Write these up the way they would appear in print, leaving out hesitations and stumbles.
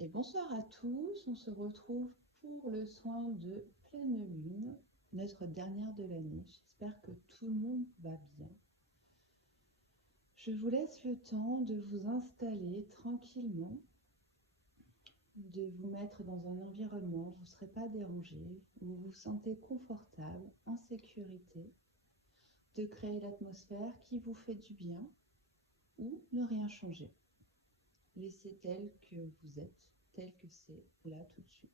Et bonsoir à tous, on se retrouve pour le soin de pleine lune, notre dernière de l'année. J'espère que tout le monde va bien. Je vous laisse le temps de vous installer tranquillement, de vous mettre dans un environnement où vous ne serez pas dérangé, où vous vous sentez confortable, en sécurité, de créer l'atmosphère qui vous fait du bien ou ne rien changer. Laissez tel que vous êtes, tel que c'est là tout de suite.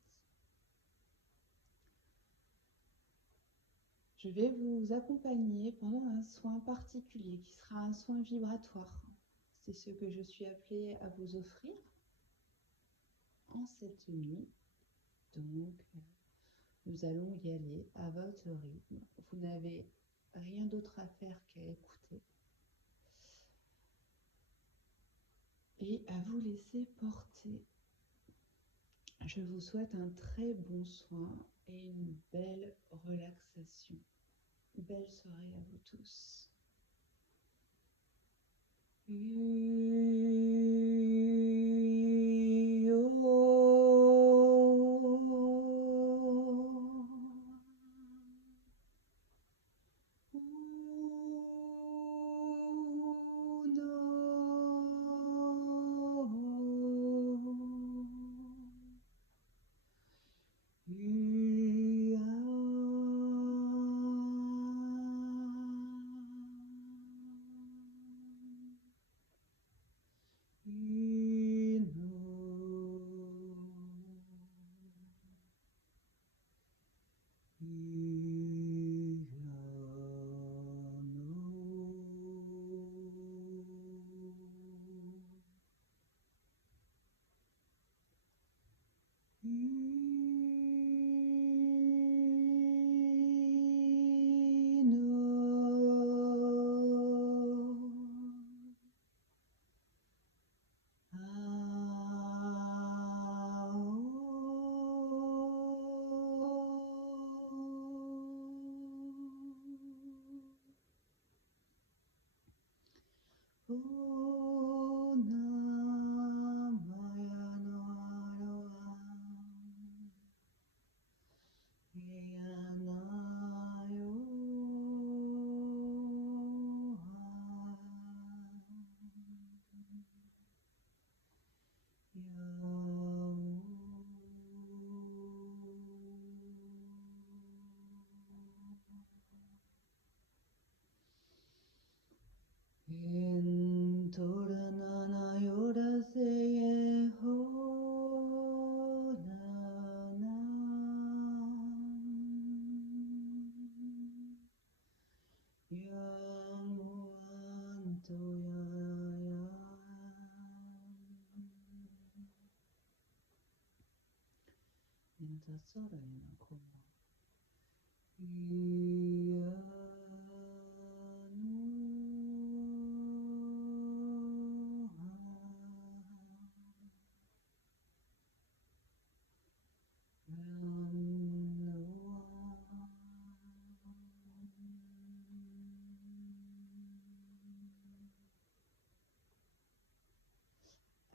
Je vais vous accompagner pendant un soin particulier qui sera un soin vibratoire. C'est ce que je suis appelée à vous offrir en cette nuit. Donc, nous allons y aller à votre rythme. Vous n'avez rien d'autre à faire qu'à écouter et à vous laisser porter. Je vous souhaite un très bon soin et une belle relaxation. Belle soirée à vous tous.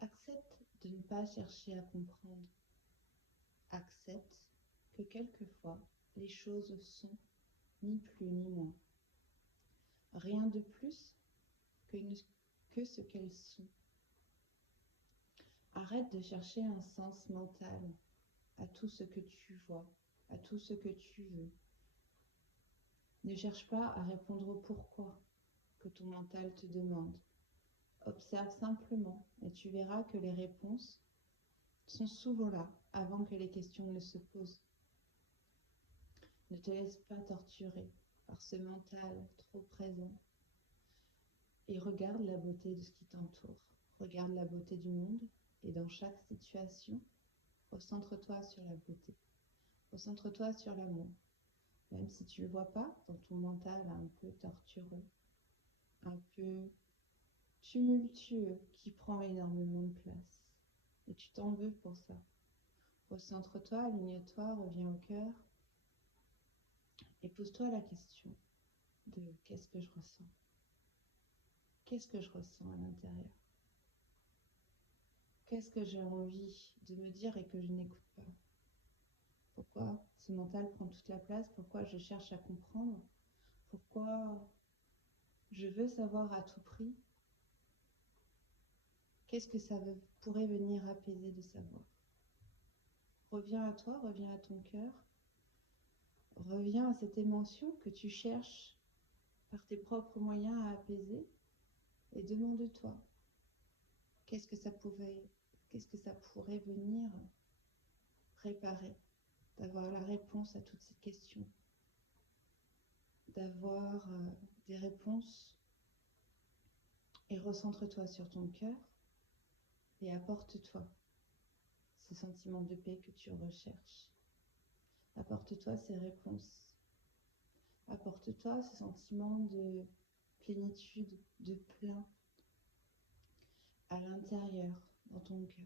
Accepte de ne pas chercher à comprendre. Accepte que quelquefois les choses sont ni plus ni moins. Rien de plus que ce qu'elles sont. Arrête de chercher un sens mental à tout ce que tu vois, à tout ce que tu veux. Ne cherche pas à répondre au pourquoi que ton mental te demande. Observe simplement et tu verras que les réponses sont souvent là avant que les questions ne se posent. Ne te laisse pas torturer par ce mental trop présent et regarde la beauté de ce qui t'entoure. Regarde la beauté du monde et dans chaque situation, recentre-toi sur la beauté. Recentre-toi sur l'amour. Même si tu ne le vois pas dans ton mental un peu tortureux, un peu tumultueux, qui prend énormément de place. Et tu t'en veux pour ça. Recentre-toi, aligne-toi, reviens au cœur et pose-toi la question de qu'est-ce que je ressens? Qu'est-ce que je ressens à l'intérieur? Qu'est-ce que j'ai envie de me dire et que je n'écoute pas? Pourquoi ce mental prend toute la place? Pourquoi je cherche à comprendre? Pourquoi je veux savoir à tout prix? Qu'est-ce que ça pourrait venir apaiser de savoir? Reviens à toi, reviens à ton cœur, reviens à cette émotion que tu cherches par tes propres moyens à apaiser et demande-toi qu'est-ce que ça pourrait venir réparer, d'avoir la réponse à toutes ces questions, d'avoir des réponses, et recentre-toi sur ton cœur et apporte-toi ce sentiment de paix que tu recherches. Apporte-toi ces réponses. Apporte-toi ce sentiment de plénitude, de plein à l'intérieur, dans ton cœur.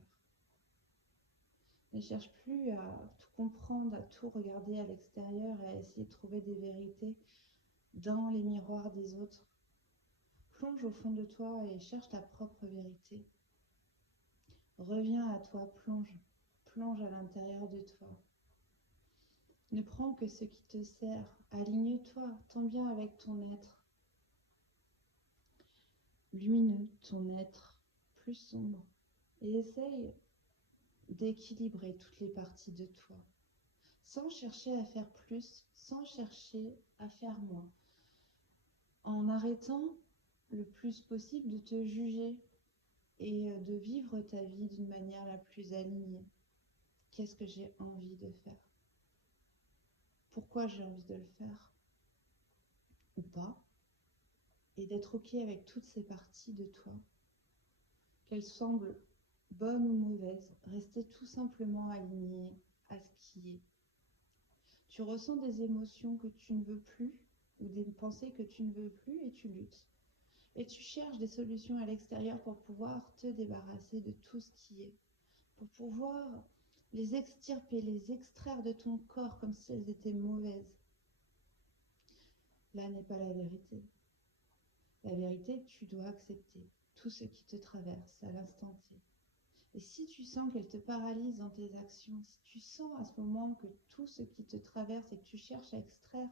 Ne cherche plus à tout comprendre, à tout regarder à l'extérieur et à essayer de trouver des vérités dans les miroirs des autres. Plonge au fond de toi et cherche ta propre vérité. Reviens à toi, plonge à l'intérieur de toi. Ne prends que ce qui te sert. Aligne-toi, tant bien avec ton être lumineux, ton être plus sombre. Et essaye d'équilibrer toutes les parties de toi, sans chercher à faire plus, sans chercher à faire moins, en arrêtant le plus possible de te juger et de vivre ta vie d'une manière la plus alignée. Qu'est-ce que j'ai envie de faire? Pourquoi j'ai envie de le faire? Ou pas? Et d'être OK avec toutes ces parties de toi, qu'elles semblent bonnes ou mauvaises, rester tout simplement aligné à ce qui est. Tu ressens des émotions que tu ne veux plus ou des pensées que tu ne veux plus et tu luttes. Et tu cherches des solutions à l'extérieur pour pouvoir te débarrasser de tout ce qui est, pour pouvoir les extirper, les extraire de ton corps comme si elles étaient mauvaises. Là n'est pas la vérité. La vérité, tu dois accepter tout ce qui te traverse à l'instant T. Et si tu sens qu'elle te paralyse dans tes actions, si tu sens à ce moment que tout ce qui te traverse et que tu cherches à extraire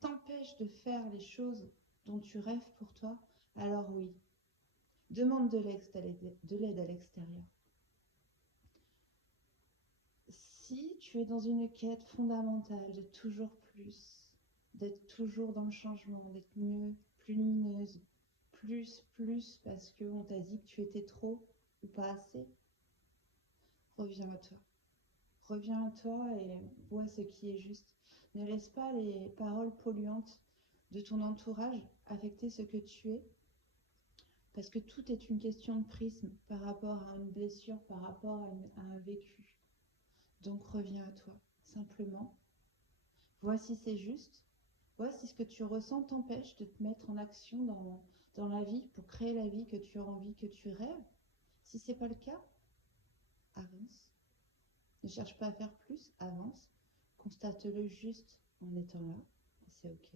t'empêche de faire les choses dont tu rêves pour toi, alors oui, demande de l'aide à l'extérieur. Si tu es dans une quête fondamentale de toujours plus, d'être toujours dans le changement, d'être mieux, plus lumineuse, plus, parce qu'on t'a dit que tu étais trop ou pas assez, reviens à toi. Reviens à toi et vois ce qui est juste. Ne laisse pas les paroles polluantes de ton entourage affecter ce que tu es, parce que tout est une question de prisme par rapport à une blessure, par rapport à un vécu. Donc reviens à toi, simplement. Vois si c'est juste. Vois si ce que tu ressens t'empêche de te mettre en action dans la vie pour créer la vie que tu as envie, que tu rêves. Si ce n'est pas le cas, avance. Ne cherche pas à faire plus, avance. Constate-le juste en étant là, c'est OK.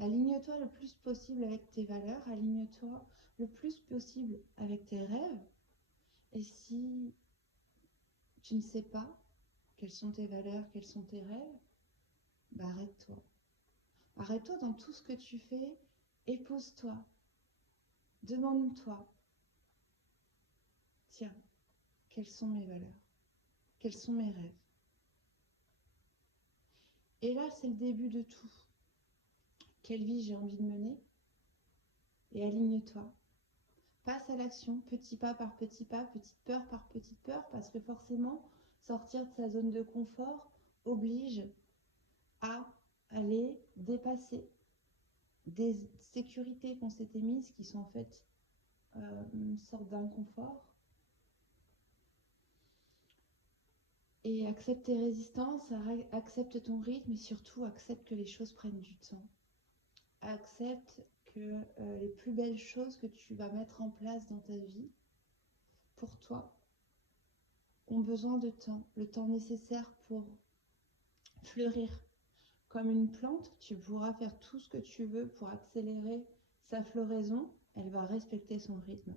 Aligne-toi le plus possible avec tes valeurs, aligne-toi le plus possible avec tes rêves. Et si tu ne sais pas quelles sont tes valeurs, quels sont tes rêves, bah arrête-toi. Arrête-toi dans tout ce que tu fais et pose-toi. Demande-toi, tiens, quelles sont mes valeurs? Quels sont mes rêves? Et là, c'est le début de tout. Quelle vie j'ai envie de mener? Et aligne-toi. Passe à l'action, petit pas par petit pas, petite peur par petite peur, parce que forcément, sortir de sa zone de confort oblige à aller dépasser des sécurités qu'on s'était mises qui sont en fait une sorte d'inconfort. Et accepte tes résistances, accepte ton rythme et surtout accepte que les choses prennent du temps. Accepte que les plus belles choses que tu vas mettre en place dans ta vie, pour toi, ont besoin de temps, le temps nécessaire pour fleurir. Comme une plante, tu pourras faire tout ce que tu veux pour accélérer sa floraison, elle va respecter son rythme.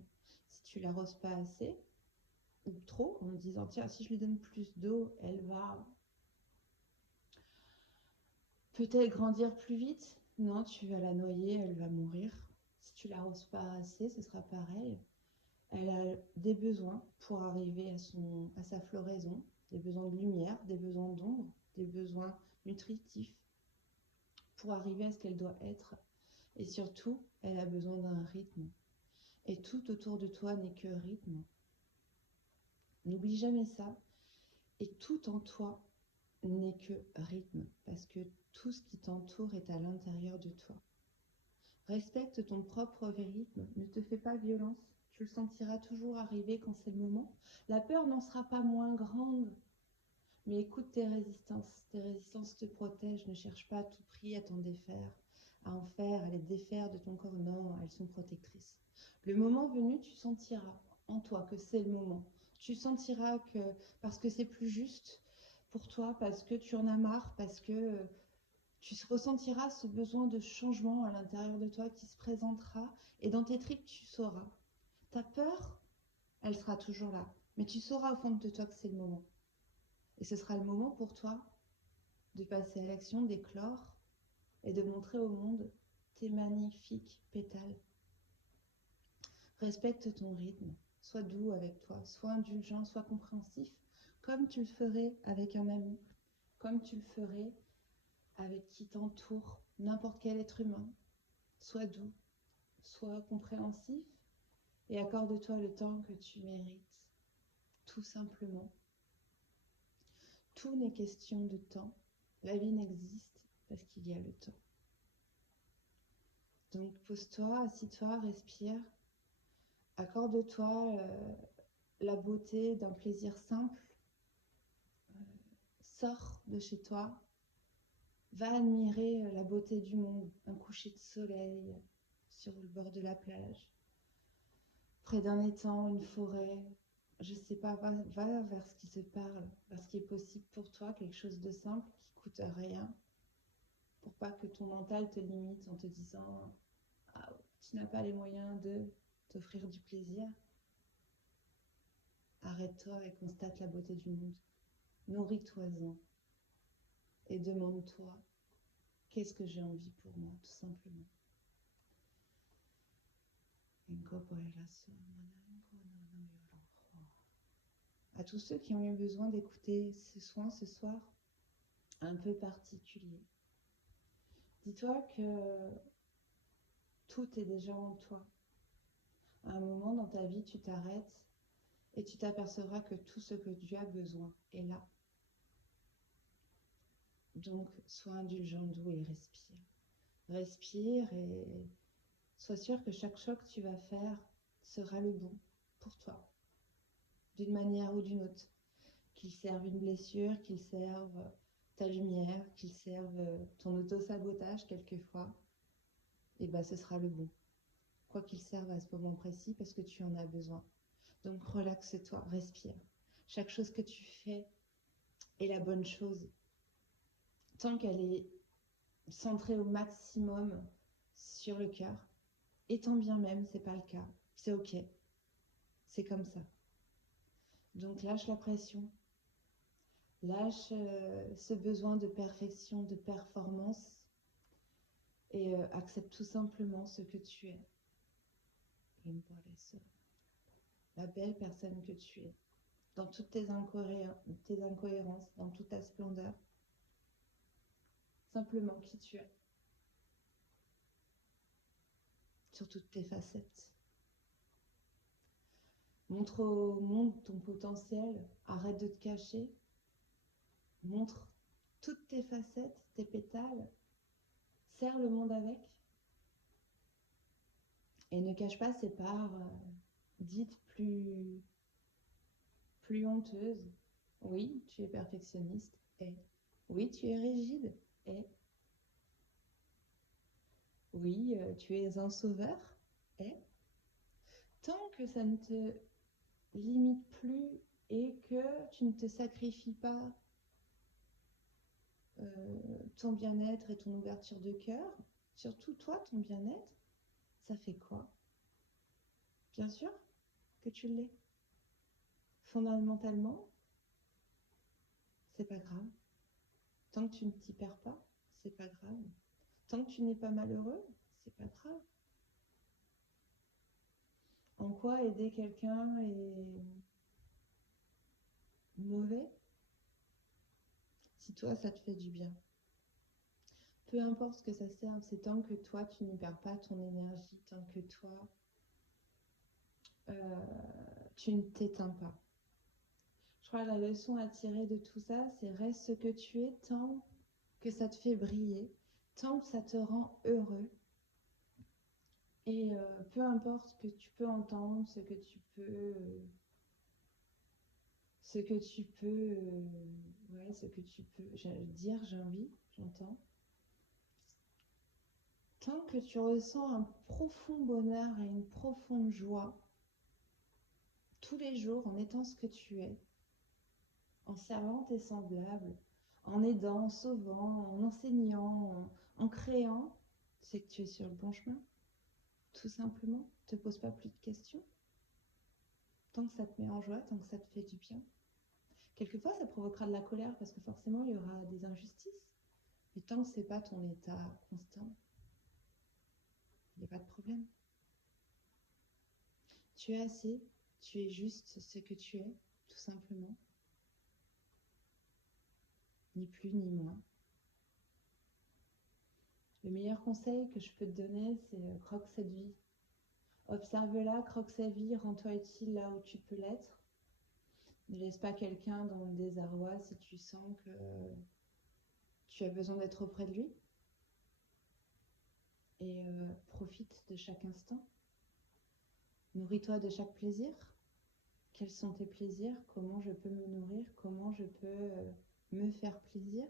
Si tu l'arroses pas assez ou trop en te disant tiens, si je lui donne plus d'eau, elle va peut-être grandir plus vite. Non, tu vas la noyer, elle va mourir. Si tu l'arroses pas assez, ce sera pareil. Elle a des besoins pour arriver à sa floraison, des besoins de lumière, des besoins d'ombre, des besoins nutritifs pour arriver à ce qu'elle doit être. Et surtout, elle a besoin d'un rythme. Et tout autour de toi n'est que rythme. N'oublie jamais ça. Et tout en toi n'est que rythme, parce que tout ce qui t'entoure est à l'intérieur de toi. Respecte ton propre rythme, ne te fais pas violence, tu le sentiras toujours arriver quand c'est le moment. La peur n'en sera pas moins grande, mais écoute tes résistances te protègent, ne cherche pas à tout prix à t'en défaire, à les défaire de ton corps, non, elles sont protectrices. Le moment venu, tu sentiras en toi que c'est le moment. Tu sentiras que, parce que c'est plus juste pour toi, parce que tu en as marre, parce que tu ressentiras ce besoin de changement à l'intérieur de toi qui se présentera et dans tes tripes, tu sauras. Ta peur, elle sera toujours là, mais tu sauras au fond de toi que c'est le moment. Et ce sera le moment pour toi de passer à l'action, d'éclore et de montrer au monde tes magnifiques pétales. Respecte ton rythme, sois doux avec toi, sois indulgent, sois compréhensif, comme tu le ferais avec un ami, comme tu le ferais avec qui t'entoure, n'importe quel être humain. Sois doux, sois compréhensif et accorde-toi le temps que tu mérites, tout simplement. Tout n'est question de temps. La vie n'existe parce qu'il y a le temps. Donc pose-toi, assis-toi, respire. Accorde-toi la beauté d'un plaisir simple. Sors de chez toi. Va admirer la beauté du monde. Un coucher de soleil sur le bord de la plage. Près d'un étang, une forêt. Je sais pas, va vers ce qui te parle, vers ce qui est possible pour toi, quelque chose de simple qui coûte rien. Pour pas que ton mental te limite en te disant ah, tu n'as pas les moyens de t'offrir du plaisir. Arrête-toi et constate la beauté du monde. Nourris-toi-en et demande-toi qu'est-ce que j'ai envie pour moi, tout simplement. À tous ceux qui ont eu besoin d'écouter ce soin ce soir, un peu particulier, dis-toi que tout est déjà en toi. À un moment dans ta vie, tu t'arrêtes et tu t'apercevras que tout ce que tu as besoin est là. Donc, sois indulgent, doux et respire. Respire et sois sûr que chaque choc que tu vas faire sera le bon pour toi, d'une manière ou d'une autre. Qu'il serve une blessure, qu'il serve ta lumière, qu'il serve ton auto-sabotage quelquefois, et ben ce sera le bon. Quoi qu'il serve à ce moment précis parce que tu en as besoin. Donc relaxe-toi, respire. Chaque chose que tu fais est la bonne chose. Tant qu'elle est centrée au maximum sur le cœur, et tant bien même, c'est pas le cas. C'est ok. C'est comme ça. Donc lâche la pression. Lâche ce besoin de perfection, de performance et accepte tout simplement ce que tu es. La belle personne que tu es, dans toutes tes incohérences, dans toute ta splendeur. Simplement qui tu es. Sur toutes tes facettes. Montre au monde ton potentiel, arrête de te cacher. Montre toutes tes facettes, tes pétales. Serre le monde avec. Et ne cache pas ces parts dites plus honteuses. Oui, tu es perfectionniste. Et oui, tu es rigide. Et oui, tu es un sauveur. Et tant que ça ne te limite plus et que tu ne te sacrifies pas ton bien-être et ton ouverture de cœur, surtout toi, ton bien-être, ça fait quoi? Bien sûr, que tu l'es. Fondamentalement, c'est pas grave. Tant que tu ne t'y perds pas, c'est pas grave. Tant que tu n'es pas malheureux, c'est pas grave. En quoi aider quelqu'un est mauvais si toi ça te fait du bien? Peu importe ce que ça sert, c'est tant que toi tu n'y perds pas ton énergie, tant que toi tu ne t'éteins pas. Je crois que la leçon à tirer de tout ça, c'est reste ce que tu es tant que ça te fait briller, tant que ça te rend heureux. Et peu importe ce que tu peux entendre, ce que tu peux, ce que tu peux dire, j'ai envie, j'entends. Tant que tu ressens un profond bonheur et une profonde joie, tous les jours, en étant ce que tu es, en servant tes semblables, en aidant, en sauvant, en enseignant, en créant, c'est que tu es sur le bon chemin. Tout simplement, ne te pose pas plus de questions. Tant que ça te met en joie, tant que ça te fait du bien. Quelquefois, ça provoquera de la colère parce que forcément, il y aura des injustices. Mais tant que ce n'est pas ton état constant, il n'y a pas de problème. Tu es assez, tu es juste ce que tu es, tout simplement. Ni plus ni moins. Le meilleur conseil que je peux te donner, c'est croque cette vie. Observe-la, croque sa vie, rends-toi utile là où tu peux l'être. Ne laisse pas quelqu'un dans le désarroi si tu sens que tu as besoin d'être auprès de lui. Et profite de chaque instant. Nourris-toi de chaque plaisir. Quels sont tes plaisirs? Comment je peux me nourrir? Comment je peux me faire plaisir?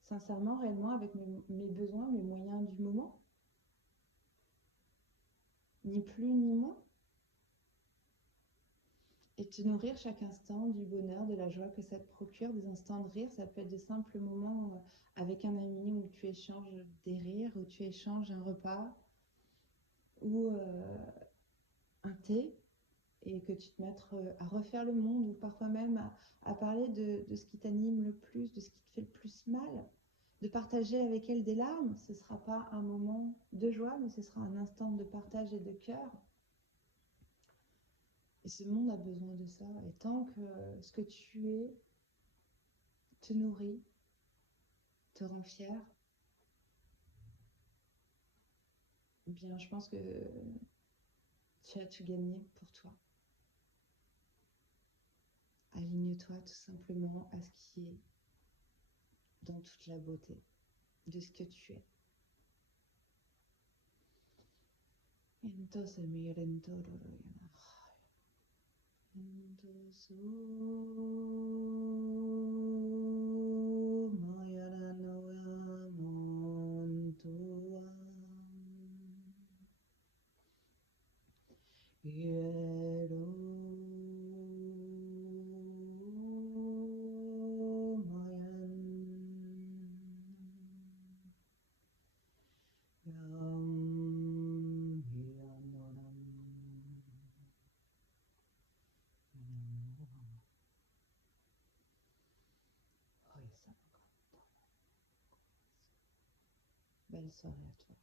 Sincèrement, réellement, avec mes besoins, mes moyens du moment. Ni plus ni moins. Et te nourrir chaque instant du bonheur, de la joie que ça te procure, des instants de rire. Ça peut être de simples moments avec un ami où tu échanges des rires, où tu échanges un repas, ou un thé, et que tu te mettes à refaire le monde, ou parfois même à parler de ce qui t'anime le plus, de ce qui te fait le plus mal, de partager avec elle des larmes. Ce ne sera pas un moment de joie, mais ce sera un instant de partage et de cœur. Et ce monde a besoin de ça. Et tant que ce que tu es te nourrit, te rend fier, eh bien, je pense que tu as tout gagné pour toi. Aligne-toi tout simplement à ce qui est dans toute la beauté de ce que tu es. Entonces, Miguel Toro, entonces, belle soirée à toi.